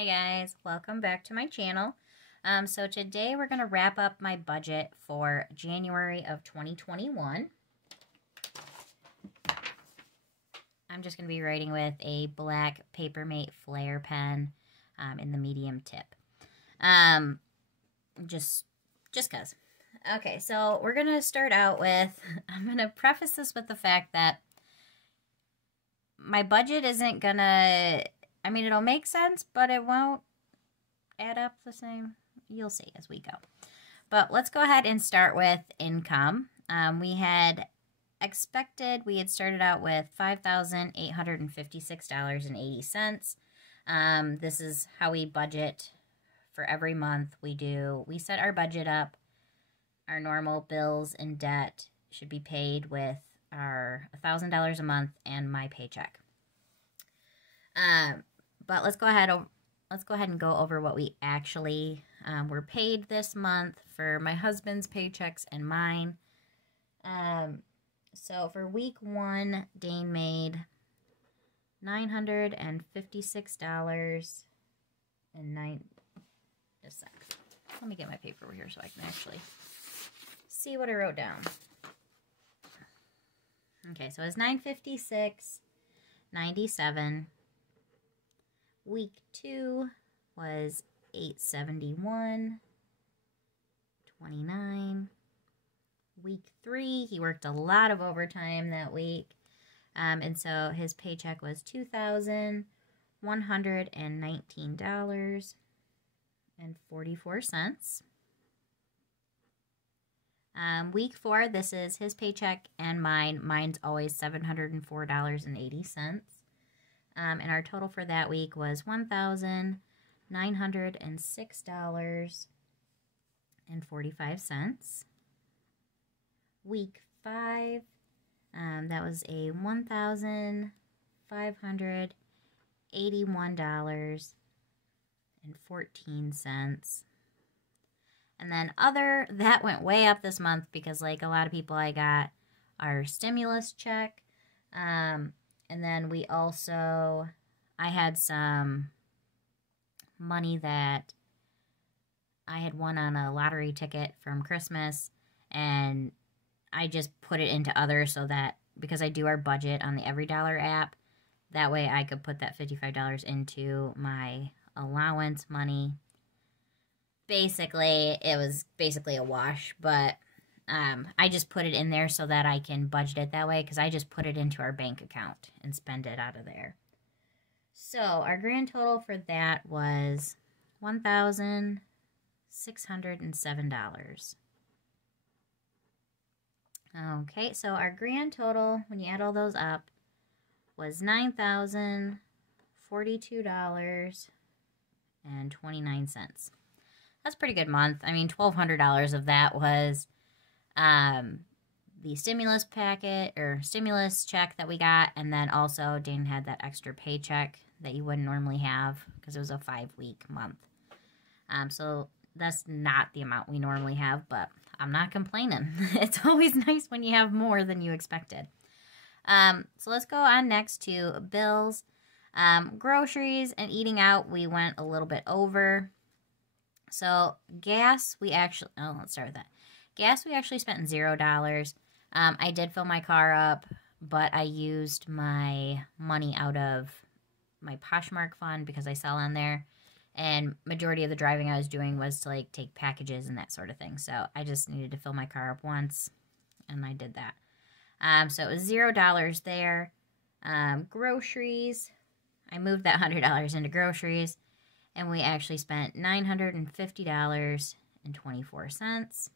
Hi guys, welcome back to my channel. So today we're going to wrap up my budget for January of 2021. I'm just going to be writing with a black Papermate Flare pen in the medium tip. Just cause. Okay, so we're going to start out with, I'm going to preface this with the fact that my budget isn't going to, I mean, it'll make sense, but it won't add up the same. You'll see as we go. But let's go ahead and start with income. We had started out with $5,856.80. This is how we budget for every month. We set our budget up. Our normal bills and debt should be paid with our $1,000 a month and my paycheck. But let's go ahead and go over what we actually were paid this month for my husband's paychecks and mine. So for week 1, Dane made $956 and just a sec. Let me get my paper over here so I can actually see what I wrote down. Okay, so it's $956.97. Week 2 was $871.29. Week 3, he worked a lot of overtime that week, and so his paycheck was $2,119.44. Week 4, this is his paycheck and mine. Mine's always $704.80. And our total for that week was $1,906.45. Week 5, that was a $1,581.14. And then that went way up this month because, like a lot of people, I got our stimulus check. And then I had some money that I had won on a lottery ticket from Christmas, and I just put it into other so that, because I do our budget on the EveryDollar app, that way I could put that $55 into my allowance money. Basically, it was basically a wash, but I just put it in there so that I can budget it that way, because I just put it into our bank account and spend it out of there. So our grand total for that was $1,607. Okay, so our grand total, when you add all those up, was $9,042.29. That's a pretty good month. I mean, $1,200 of that was the stimulus check that we got, and then also Dane had that extra paycheck that you wouldn't normally have because it was a 5-week month. So that's not the amount we normally have, but I'm not complaining. It's always nice when you have more than you expected. So let's go on next to bills. Groceries and eating out, we went a little bit over. So gas, let's start with that. Gas, we actually spent $0. I did fill my car up, but I used my money out of my Poshmark fund because I sell on there. And majority of the driving I was doing was to take packages and that sort of thing. So I just needed to fill my car up once, and I did that. So it was $0 there. Groceries, I moved that $100 into groceries, and we actually spent $950.24.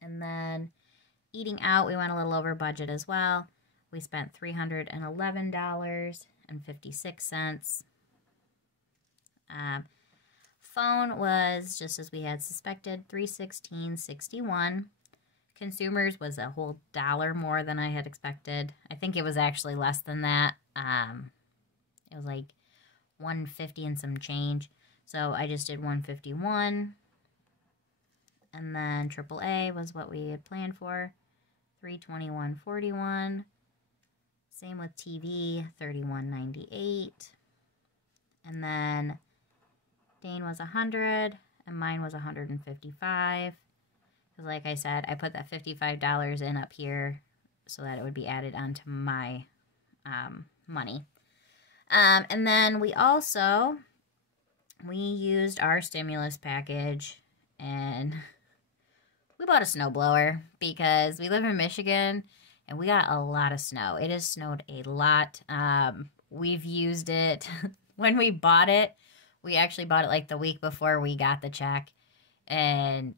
And then eating out, we went a little over budget as well. We spent $311.56. Phone was, just as we had suspected, $316.61. Consumers was a whole $1 more than I had expected. I think it was actually less than that. It was like $150 and some change. So I just did $151. And then AAA was what we had planned for, $321.41. Same with TV, $31.98. And then Dane was 100 and mine was 155. Because like I said, I put that $55 in up here so that it would be added onto my money. And then we used our stimulus package and we bought a snowblower because we live in Michigan and we got a lot of snow. It has snowed a lot. We've used it. When we bought it, we actually bought it like the week before we got the check. And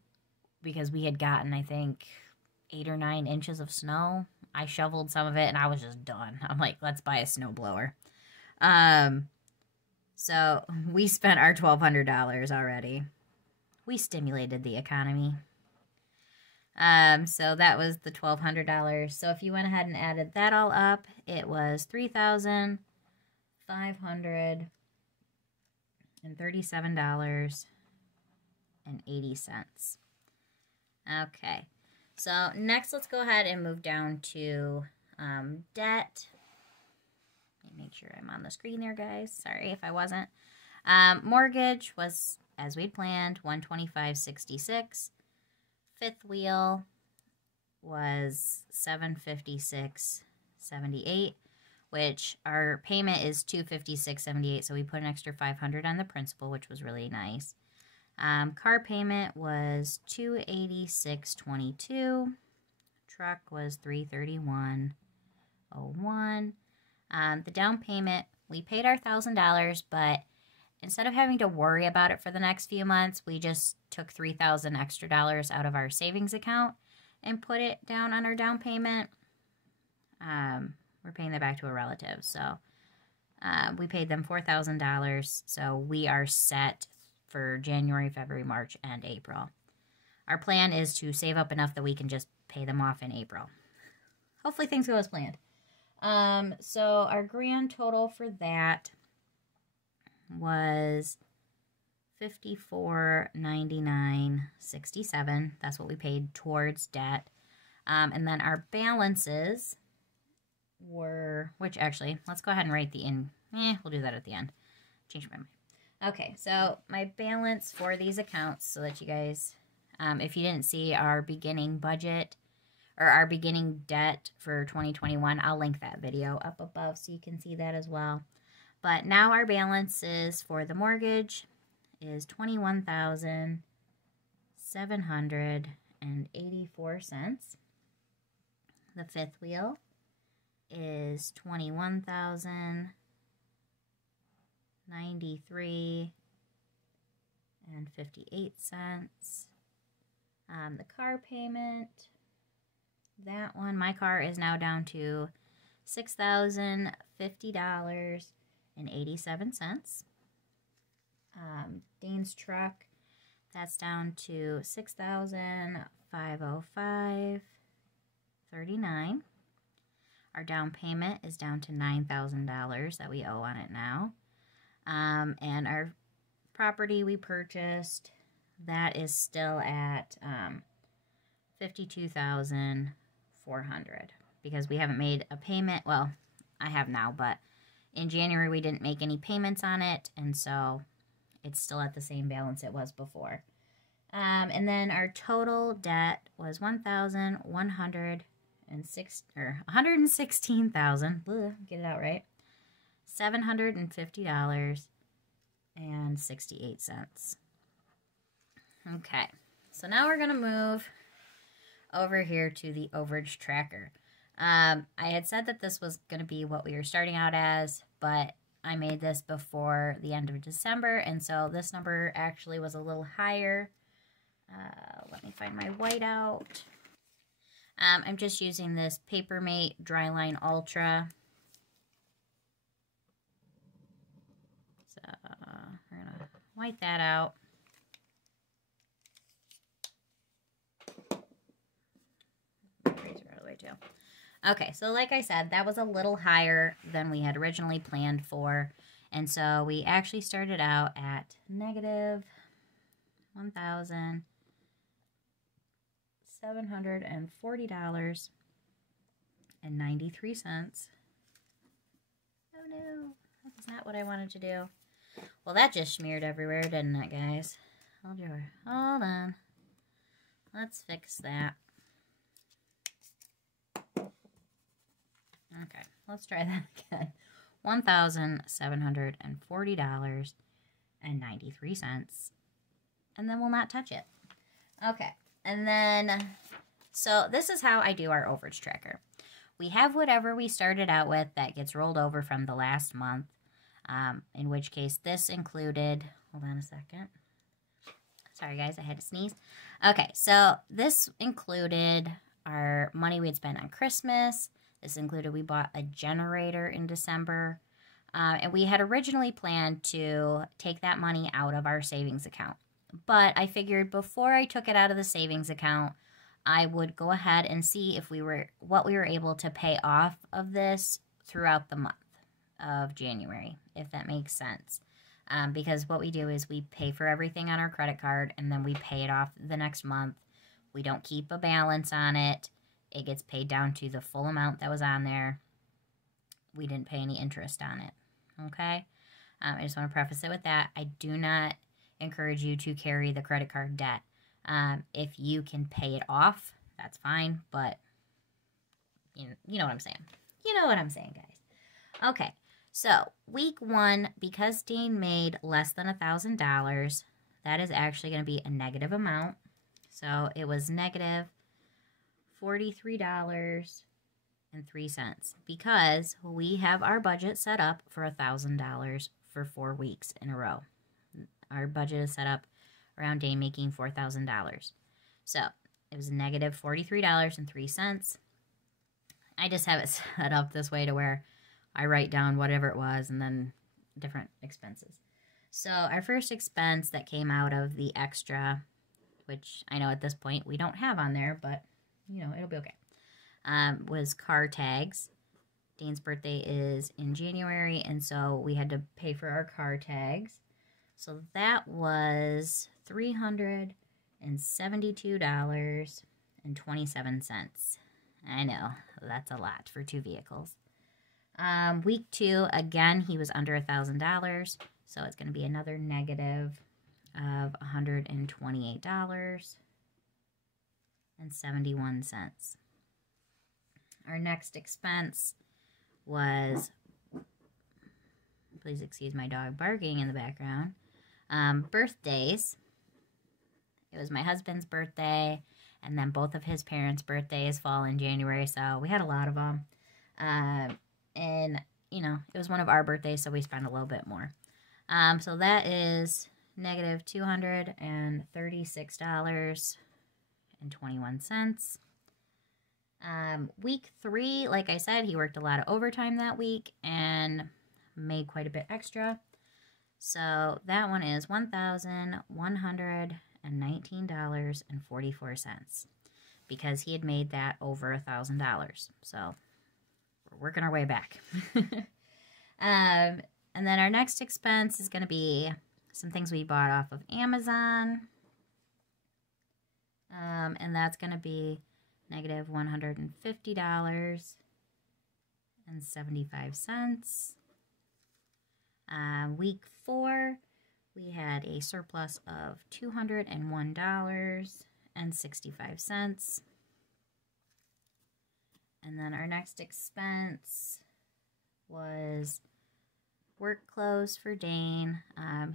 because we had gotten, I think, 8 or 9 inches of snow, I shoveled some of it and I was just done. I'm like, let's buy a snowblower. So we spent our $1,200 already. We stimulated the economy. So that was the $1,200. So if you went ahead and added that all up, it was $3,537.80. Okay. So next, let's go ahead and move down to debt. Let me make sure I'm on the screen there, guys. Sorry if I wasn't. Mortgage was, as we'd planned, $125.66. Fifth wheel was $756.78, which our payment is $256.78, so we put an extra $500 on the principal, which was really nice. Car payment was $286.22. Truck was $331.01. The down payment, we paid our $1,000, but instead of having to worry about it for the next few months, we just took $3,000 extra out of our savings account and put it down on our down payment. We're paying that back to a relative, so we paid them $4,000, so we are set for January, February, March, and April. Our plan is to save up enough that we can just pay them off in April. Hopefully things go as planned. So our grand total for that was $54.99.67. That's what we paid towards debt. And then our balances were, which actually, let's go ahead and write the we'll do that at the end. Change my mind. Okay, so my balance for these accounts, so that you guys, if you didn't see our beginning budget or our beginning debt for 2021, I'll link that video up above so you can see that as well. But now our balances for the mortgage is $21,784. The fifth wheel is $21,093.58. The car payment, that one, my car is now down to $6,050.87. Dane's truck, that's down to $6,505.39. Our down payment is down to $9,000 that we owe on it now. And our property we purchased, that is still at $52,400 because we haven't made a payment. Well, I have now, but in January we didn't make any payments on it, and so it's still at the same balance it was before. And then our total debt was $116,000. Get it out right. $750.68. Okay, so now we're gonna move over here to the overage tracker. I had said that this was gonna be what we were starting out as, but I made this before the end of December, and so this number actually was a little higher. Let me find my whiteout. I'm just using this Papermate Dryline Ultra. So we're gonna white that out. Razor all the way too. Okay, so like I said, that was a little higher than we had originally planned for. And so we actually started out at negative $1,740.93. Oh no, that's not what I wanted to do. Well, that just smeared everywhere, didn't it, guys? Hold on. Let's fix that. Okay, let's try that again. $1,740.93. And then we'll not touch it. Okay, and then, so this is how I do our overage tracker. We have whatever we started out with that gets rolled over from the last month, in which case this included, hold on a second. Sorry, guys, I had to sneeze. Okay, so this included our money we had spent on Christmas. This included we bought a generator in December. And we had originally planned to take that money out of our savings account. But I figured before I took it out of the savings account, I would go ahead and see if what we were able to pay off of this throughout the month of January, if that makes sense. Because what we do is we pay for everything on our credit card and then we pay it off the next month. We don't keep a balance on it. It gets paid down to the full amount that was on there. We didn't pay any interest on it. Okay? I just want to preface it with that. I do not encourage you to carry the credit card debt. If you can pay it off, that's fine, but you know what I'm saying. You know what I'm saying, guys. Okay, so week 1, because Dean made less than $1,000, that is actually going to be a negative amount. So it was negative $43.03 because we have our budget set up for $1,000 for 4 weeks in a row. Our budget is set up around Dane making $4,000. So it was negative $43.03. I just have it set up this way to where I write down whatever it was and then different expenses. So our first expense that came out of the extra, which I know at this point we don't have on there, but you know, it'll be okay, was car tags. Dane's birthday is in January, and so we had to pay for our car tags. So that was $372.27. I know, that's a lot for 2 vehicles. Week 2, again, he was under $1,000, so it's going to be another negative of $128.71. Our next expense was, please excuse my dog barking in the background, birthdays. It was my husband's birthday, and then both of his parents' birthdays fall in January, so we had a lot of them. And, you know, it was one of our birthdays, so we spent a little bit more. So that is negative $236.21. Week 3, like I said, he worked a lot of overtime that week and made quite a bit extra. So that one is $1,119.44 because he had made that over $1,000. So we're working our way back. And then our next expense is going to be some things we bought off of Amazon. And that's going to be negative $150.75. Week 4, we had a surplus of $201.65. And then our next expense was work clothes for Dane.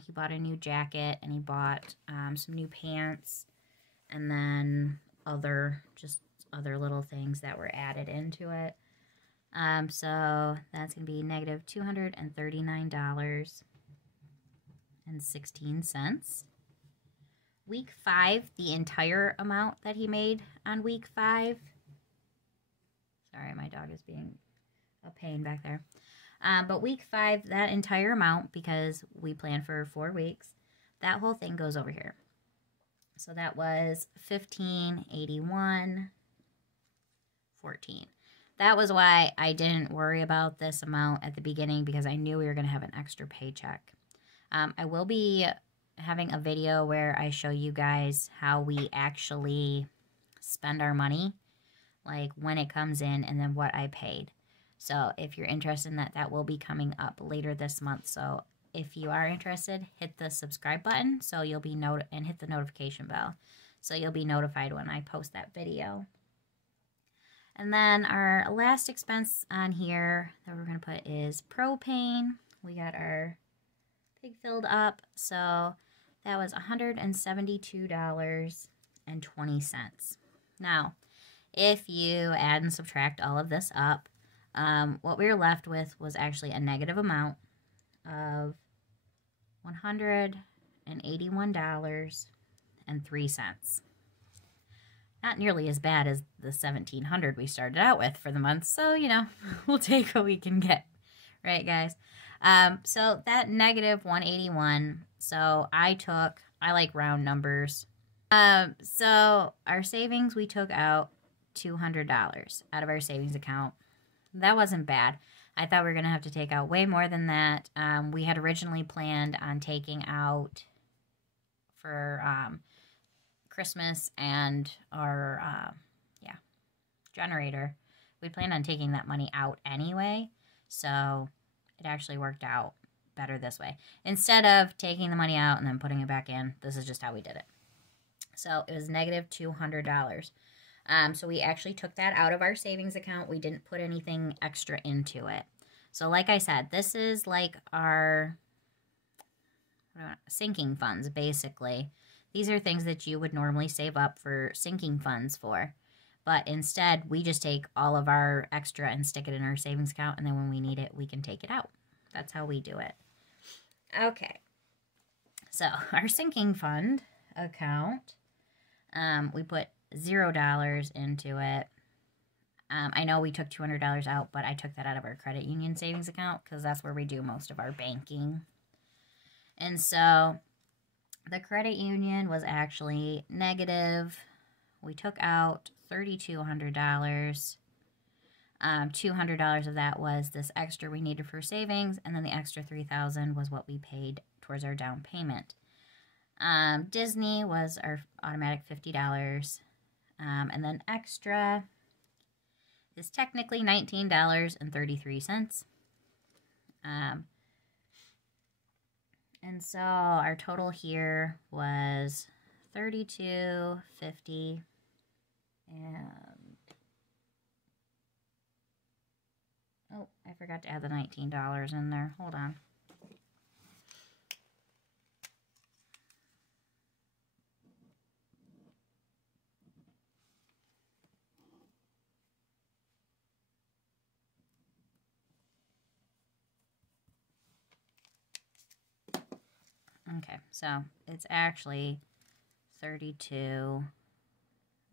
He bought a new jacket and he bought some new pants and then other little things that were added into it. So that's going to be negative $239.16. Week 5, the entire amount that he made on week 5. Sorry, my dog is being a pain back there. But week 5, that entire amount, because we planned for 4 weeks, that whole thing goes over here. So that was $1,581.14. That was why I didn't worry about this amount at the beginning, because I knew we were going to have an extra paycheck. I will be having a video where I show you guys how we actually spend our money, like when it comes in and then what I paid. So if you're interested in that, that will be coming up later this month. So if you are interested, hit the subscribe button so you'll be and hit the notification bell so you'll be notified when I post that video. And then our last expense on here that we're going to put is propane. We got our pig filled up, so that was $172.20. Now, if you add and subtract all of this up, what we were left with was actually a negative amount of $181.03. Not nearly as bad as the $1,700 we started out with for the month, so, you know, we'll take what we can get. Right, guys? So that negative 181, so I like round numbers. So our savings, we took out $200 out of our savings account. That wasn't bad. I thought we were going to have to take out way more than that. We had originally planned on taking out for Christmas and our generator. We planned on taking that money out anyway, so it actually worked out better this way. Instead of taking the money out and then putting it back in, this is just how we did it. So it was negative $200. So we actually took that out of our savings account. We didn't put anything extra into it. So like I said, this is like our sinking funds, basically. These are things that you would normally save up for sinking funds for. But instead, we just take all of our extra and stick it in our savings account, and then when we need it, we can take it out. That's how we do it. Okay. So our sinking fund account, we put $0 into it. I know we took $200 out, but I took that out of our credit union savings account because that's where we do most of our banking. And so the credit union was actually negative. We took out $3,200. $200 of that was this extra we needed for savings, and then the extra $3,000 was what we paid towards our down payment. Disney was our automatic $50, and then extra is technically $19.33. And so our total here was $32.50, and oh, I forgot to add the $19 in there. Hold on. Okay, so it's actually 32.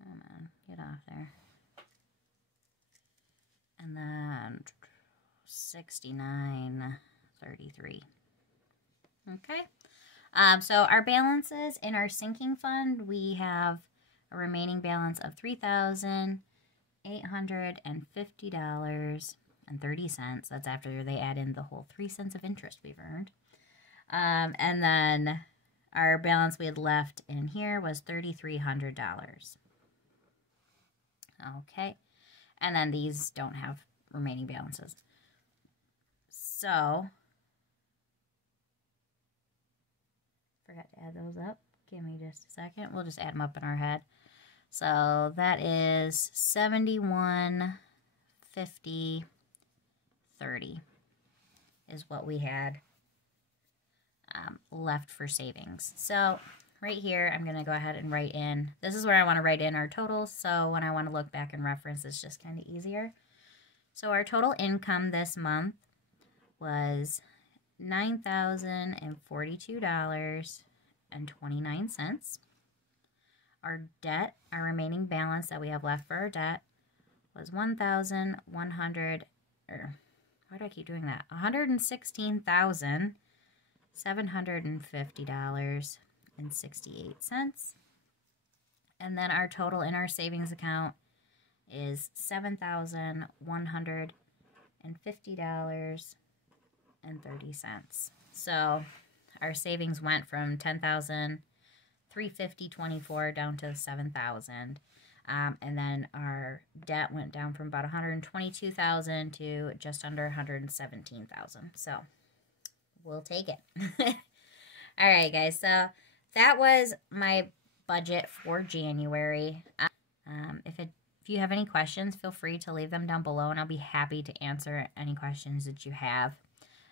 Come on, get off there. And then 69.33. Okay. So our balances in our sinking fund, we have a remaining balance of $3,850.30. That's after they add in the whole 3 cents of interest we've earned. And then our balance we had left in here was $3,300. Okay. And then these don't have remaining balances. So, forgot to add those up. Give me just a second. We'll just add them up in our head. So that is 71.50.30 is what we had left for savings. So right here, I'm going to go ahead and write in. This is where I want to write in our totals. So when I want to look back and reference, it's just kind of easier. So our total income this month was $9,042.29. Our debt, our remaining balance that we have left for our debt was $1,116,750.68. And then our total in our savings account is $7,150.30. So our savings went from $10,350.24 down to $7,000. And then our debt went down from about $122,000 to just under $117,000. So we'll take it. All right, guys. So that was my budget for January. If you have any questions, feel free to leave them down below, and I'll be happy to answer any questions that you have.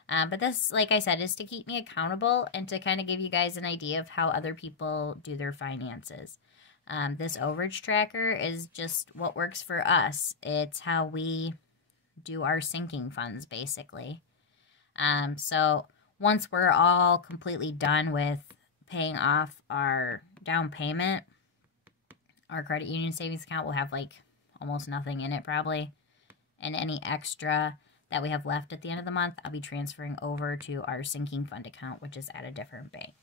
But this, like I said, is to keep me accountable and to kind of give you guys an idea of how other people do their finances. This overage tracker is just what works for us. It's how we do our sinking funds, basically. So once we're all completely done with paying off our down payment, our credit union savings account will have like almost nothing in it probably. And any extra that we have left at the end of the month, I'll be transferring over to our sinking fund account, which is at a different bank.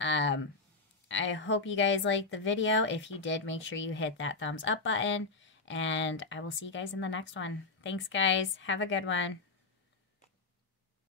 I hope you guys liked the video. If you did, make sure you hit that thumbs up button. And I will see you guys in the next one. Thanks, guys. Have a good one.